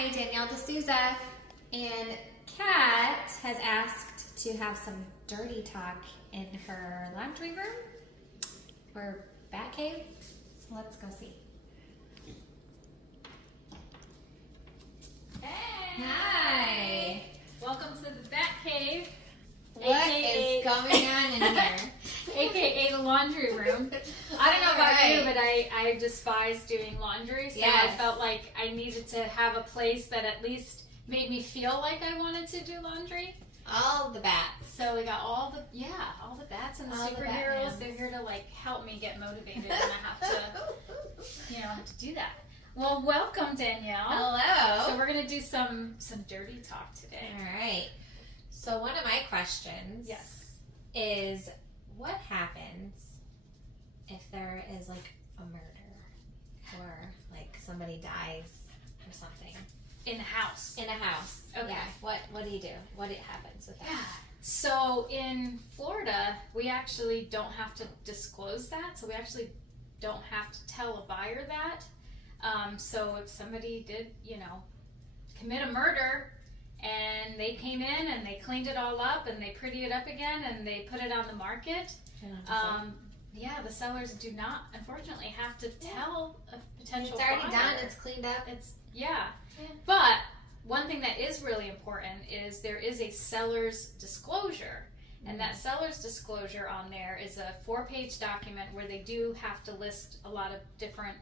Hi, Danielle DeSousa. And Kat has asked to have some dirty talk in her laundry room or bat cave. So let's go see. Hey! Hi. Welcome to the Bat Cave. What is going on in here? AKA the laundry room. I don't know about you, but I despise doing laundry, so I felt like I needed to have a place that at least made me feel like I wanted to do laundry. All the bats. So we got all the bats and the superheroes. They're here to like help me get motivated, and I have to do that. Well, welcome, Danielle. Hello. So we're gonna do some dirty talk today. All right. So one of my questions is, what happens if there is like a murder or like somebody dies or something In the house. in a house? Okay. Yeah. What do you do? What happens with that? Yeah. So in Florida, we actually don't have to disclose that. So we actually don't have to tell a buyer that. So if somebody did, commit a murder and they came in and they cleaned it all up and they prettied it up again and they put it on the market, the sellers do not, unfortunately, have to tell a potential buyer. It's already done. It's cleaned up. But one thing that is really important is there is a seller's disclosure. And that seller's disclosure on there is a 4-page document where they do have to list a lot of different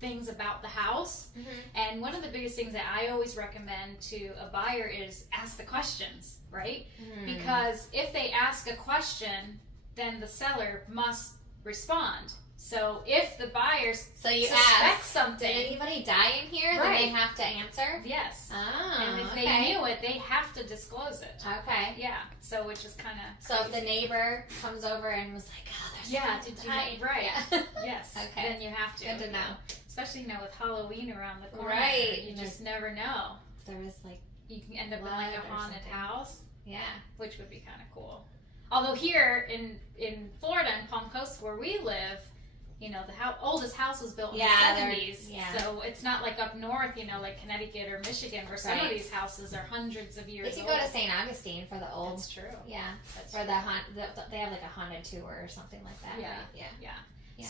things about the house. And one of the biggest things that I always recommend to a buyer is ask the questions, right? Because if they ask a question, then the seller must respond. So if the buyers suspect something, did anybody die in here? Then they have to answer? Yes. Oh, and if they knew it, they have to disclose it. Okay. Yeah. So which is kind of So if the neighbor comes over and was like, "Oh, there's right? Yeah. Yes. Okay. Then you have to. Good to know. Especially with Halloween around the corner. Right. You just never know. There was like You can end up in like a haunted house. Yeah. Which would be kind of cool. Although here in Florida, in Palm Coast, where we live, the oldest house was built in the 70s. So it's not like up north, like Connecticut or Michigan, where some of these houses are hundreds of years old. You can go to St. Augustine for the old. That's true. Yeah. That's or they have like a haunted tour or something like that. Yeah. Right? Yeah.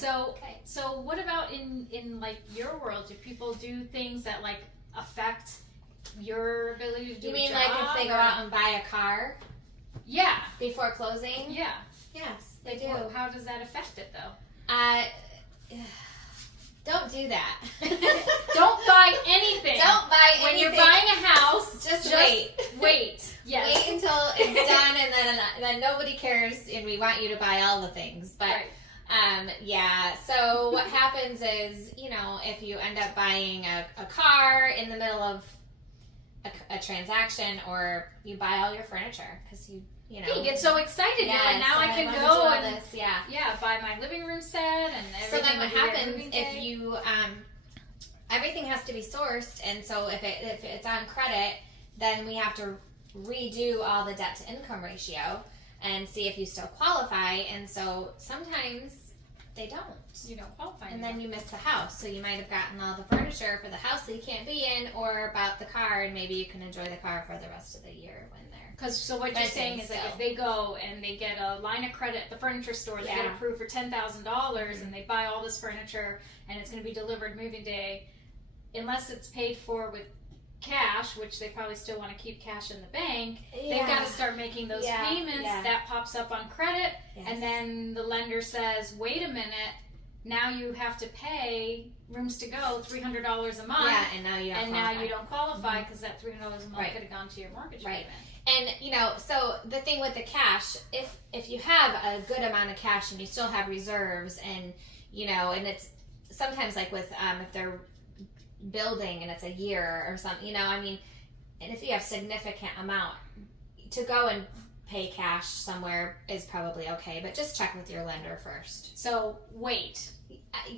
So what about in like your world? Do people do things that like affect your ability to do? You mean a like job, if they go out and buy a car? Yeah. Before closing? Yeah. Yes, they do. Well, how does that affect it though? Don't do that. Don't buy anything. Don't buy anything. When you're buying a house, just wait. Wait. Yes. Wait until it's done, and then nobody cares, and we want you to buy all the things. But so what happens is, if you end up buying a car in the middle of a transaction, or you buy all your furniture because you get so excited. You're like, now I can go and buy my living room set and everything. So then what happens if you everything has to be sourced, and so if it's on credit, then we have to redo all the debt to income ratio and see if you still qualify. And so sometimes they don't. You don't qualify. And then you miss the house. So you might have gotten all the furniture for the house that you can't be in, or bought the car, and maybe you can enjoy the car for the rest of the year when they're. So what you're saying is that if they go and they get a line of credit at the furniture store, they get approved for $10,000, and they buy all this furniture, and it's going to be delivered moving day, unless it's paid for with cash, which they probably still want to keep cash in the bank, they've got to start making those payments. That pops up on credit, and then the lender says, wait a minute, now you have to pay rooms to go $300 a month. Yeah, and now you don't qualify because that $300 a month could have gone to your mortgage payment. And so the thing with the cash, if you have a good amount of cash and you still have reserves, and and it's sometimes like with if they're building and it's a year or something, and if you have significant amount, to go and pay cash somewhere is probably okay, but just check with your lender first. So wait.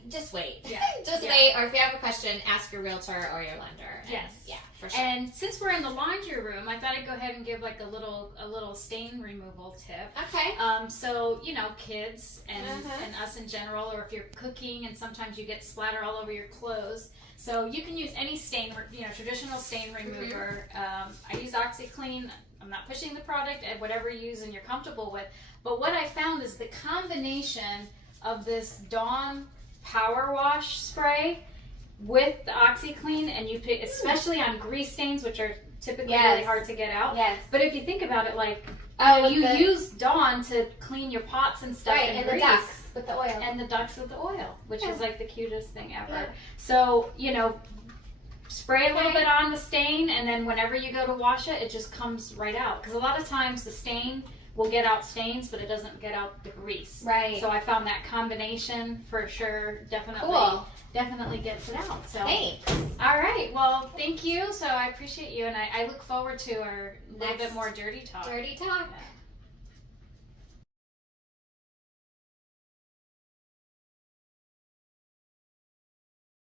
Just wait. Yeah. Just wait, or if you have a question, ask your realtor or your lender. Yes. Yeah. for sure. And since we're in the laundry room, I thought I'd go ahead and give like a little stain removal tip. Okay. So kids and us in general, or if you're cooking and sometimes you get splatter all over your clothes. So you can use any stain, traditional stain remover. I use OxyClean. I'm not pushing the product, and whatever you use and you're comfortable with. But what I found is the combination of this Dawn Power Wash spray with the OxyClean, and you pick, especially on grease stains, which are typically really hard to get out. Yes. But if you think about it, like you use Dawn to clean your pots and stuff, right, and the ducks with the oil, and the ducks with the oil, which is like the cutest thing ever. Yeah. So spray a little bit on the stain, and then whenever you go to wash it, it just comes right out. Because a lot of times the stain will get out stains, but it doesn't get out the grease. Right. So I found that combination for sure definitely gets it out. So thanks. All right. Well, thank you. So I appreciate you, and I look forward to our little bit more dirty talk. Dirty talk. Yeah.